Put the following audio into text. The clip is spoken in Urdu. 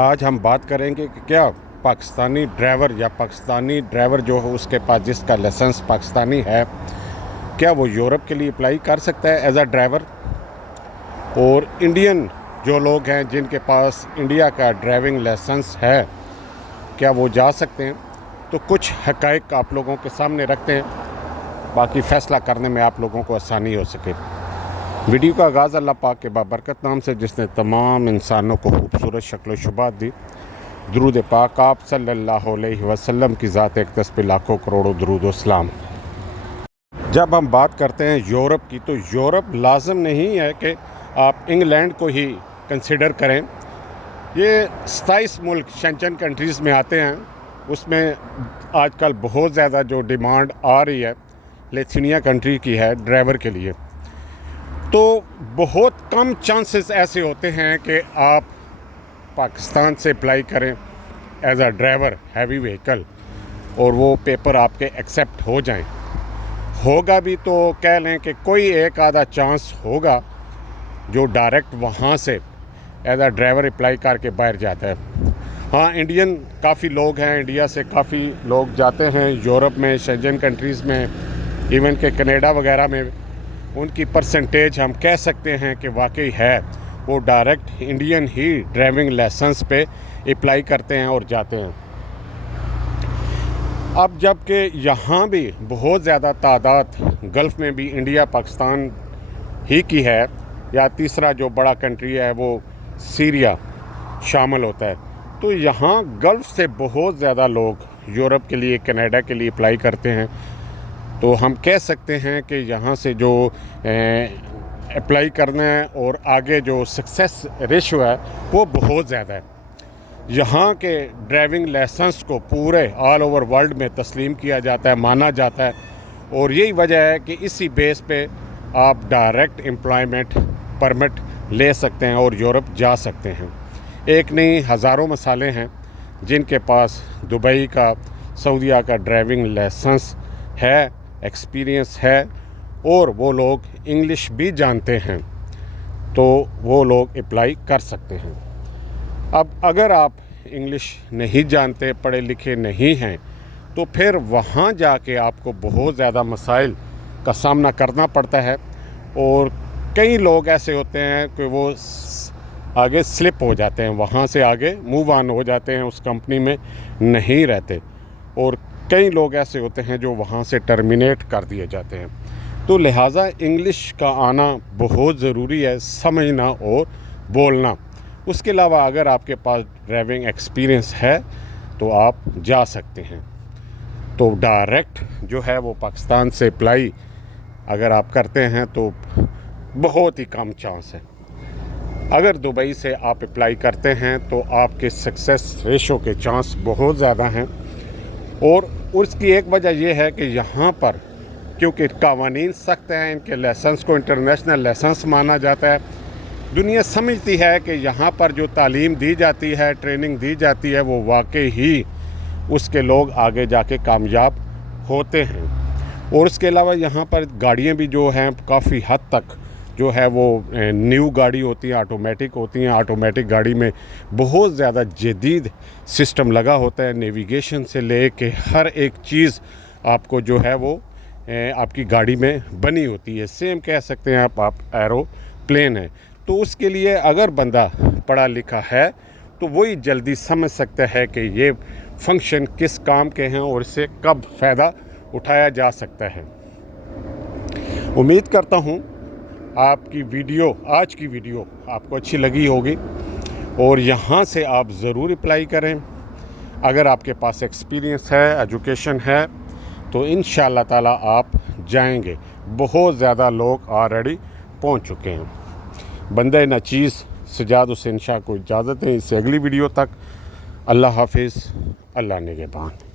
آج ہم بات کریں گے کہ کیا پاکستانی ڈرائیور یا پاکستانی ڈرائیور جو ہے اس کے پاس جس کا لائسنس پاکستانی ہے کیا وہ یورپ کے لیے اپلائی کر سکتا ہے ایز اے ڈرائیور، اور انڈین جو لوگ ہیں جن کے پاس انڈیا کا ڈرائیونگ لائسنس ہے کیا وہ جا سکتے ہیں۔ تو کچھ حقائق آپ لوگوں کے سامنے رکھتے ہیں، باقی فیصلہ کرنے میں آپ لوگوں کو آسانی ہو سکے۔ ویڈیو کا آغاز اللہ پاک کے بابرکت نام سے جس نے تمام انسانوں کو خوبصورت شکل و شبات دی۔ درود پاک آپ صلی اللہ علیہ وسلم کی ذات اقدس پہ لاکھوں کروڑوں درود و سلام۔ جب ہم بات کرتے ہیں یورپ کی تو یورپ لازم نہیں ہے کہ آپ انگلینڈ کو ہی کنسیڈر کریں۔ یہ 27 ملک شنجن کنٹریز میں آتے ہیں، اس میں آج کل بہت زیادہ جو ڈیمانڈ آ رہی ہے لیتھینیا کنٹری کی ہے ڈرائیور کے لیے، تو بہت کم چانسز ایسے ہوتے ہیں کہ آپ پاکستان سے اپلائی کریں as a driver heavy vehicle اور وہ پیپر آپ کے ایکسیپٹ ہو جائیں۔ ہوگا بھی تو کہہ لیں کہ کوئی ایک آدھا چانس ہوگا جو ڈائریکٹ وہاں سے ایز اے ڈرائیور اپلائی کر کے باہر جاتا ہے۔ ہاں، انڈین کافی لوگ ہیں، انڈیا سے کافی لوگ جاتے ہیں یورپ میں، شنجن کنٹریز میں، ایون کہ کینیڈا وغیرہ میں۔ ان کی پرسنٹیج ہم کہہ سکتے ہیں کہ واقعی ہے، وہ ڈائریکٹ انڈین ہی ڈرائیونگ لائسنس پہ اپلائی کرتے ہیں اور جاتے ہیں۔ اب جب کہ یہاں بھی بہت زیادہ تعداد گلف میں بھی انڈیا پاکستان ہی کی ہے، یا تیسرا جو بڑا کنٹری ہے وہ سیریا شامل ہوتا ہے، تو یہاں گلف سے بہت زیادہ لوگ یورپ کے لیے، کینیڈا کے لیے اپلائی کرتے ہیں۔ تو ہم کہہ سکتے ہیں کہ یہاں سے جو اپلائی کرنا ہے اور آگے جو سکسیس ریشو ہے وہ بہت زیادہ ہے۔ یہاں کے ڈرائیونگ لائسنس کو پورے آل اوور ورلڈ میں تسلیم کیا جاتا ہے، مانا جاتا ہے، اور یہی وجہ ہے کہ اسی بیس پہ آپ ڈائریکٹ امپلائمنٹ پرمٹ لے سکتے ہیں اور یورپ جا سکتے ہیں۔ ایک نہیں، ہزاروں مثالیں ہیں جن کے پاس دبئی کا، سعودیہ کا ڈرائیونگ لائسنس ہے، ایکسپیرینس ہے، اور وہ لوگ انگلش بھی جانتے ہیں، تو وہ لوگ اپلائی کر سکتے ہیں۔ اب اگر آپ انگلش نہیں جانتے، پڑھے لکھے نہیں ہیں، تو پھر وہاں جا کے آپ کو بہت زیادہ مسائل کا سامنا کرنا پڑتا ہے، اور کئی لوگ ایسے ہوتے ہیں کہ وہ آگے سلپ ہو جاتے ہیں، وہاں سے آگے موو آن ہو جاتے ہیں، اس کمپنی میں نہیں رہتے، اور کئی لوگ ایسے ہوتے ہیں جو وہاں سے ٹرمینیٹ کر دیے جاتے ہیں۔ تو لہٰذا انگلش کا آنا بہت ضروری ہے، سمجھنا اور بولنا۔ اس کے علاوہ اگر آپ کے پاس ڈرائیونگ ایکسپیرینس ہے تو آپ جا سکتے ہیں۔ تو ڈائریکٹ جو ہے وہ پاکستان سے اپلائی اگر آپ کرتے ہیں تو بہت ہی کم چانس ہے۔ اگر دبئی سے آپ اپلائی کرتے ہیں تو آپ کے سکسیس ریشو کے چانس بہت زیادہ ہیں، اور اس کی ایک وجہ یہ ہے کہ یہاں پر کیونکہ قوانین سخت ہیں، ان کے لائسنس کو انٹرنیشنل لائسنس مانا جاتا ہے، دنیا سمجھتی ہے کہ یہاں پر جو تعلیم دی جاتی ہے، ٹریننگ دی جاتی ہے، وہ واقعی ہی اس کے لوگ آگے جا کے کامیاب ہوتے ہیں۔ اور اس کے علاوہ یہاں پر گاڑیاں بھی جو ہیں کافی حد تک جو ہے وہ نیو گاڑی ہوتی ہیں، آٹومیٹک ہوتی ہیں۔ آٹومیٹک گاڑی میں بہت زیادہ جدید سسٹم لگا ہوتا ہے، نیویگیشن سے لے کے ہر ایک چیز آپ کو جو ہے وہ آپ کی گاڑی میں بنی ہوتی ہے، سیم کہہ سکتے ہیں آپ ایرو پلین ہے۔ تو اس کے لیے اگر بندہ پڑھا لکھا ہے تو وہی جلدی سمجھ سکتا ہے کہ یہ فنکشن کس کام کے ہیں اور اس سے کب فائدہ اٹھایا جا سکتا ہے۔ امید کرتا ہوں آپ کی ویڈیو، آج کی ویڈیو آپ کو اچھی لگی ہوگی، اور یہاں سے آپ ضرور اپلائی کریں۔ اگر آپ کے پاس ایکسپیرینس ہے، ایجوکیشن ہے، تو انشاءاللہ تعالیٰ آپ جائیں گے۔ بہت زیادہ لوگ آلریڈی پہنچ چکے ہیں۔ بندہ ناچیز سجاد حسین شاہ کو اجازت ہے، اس سے اگلی ویڈیو تک اللہ حافظ، اللہ نگہبان۔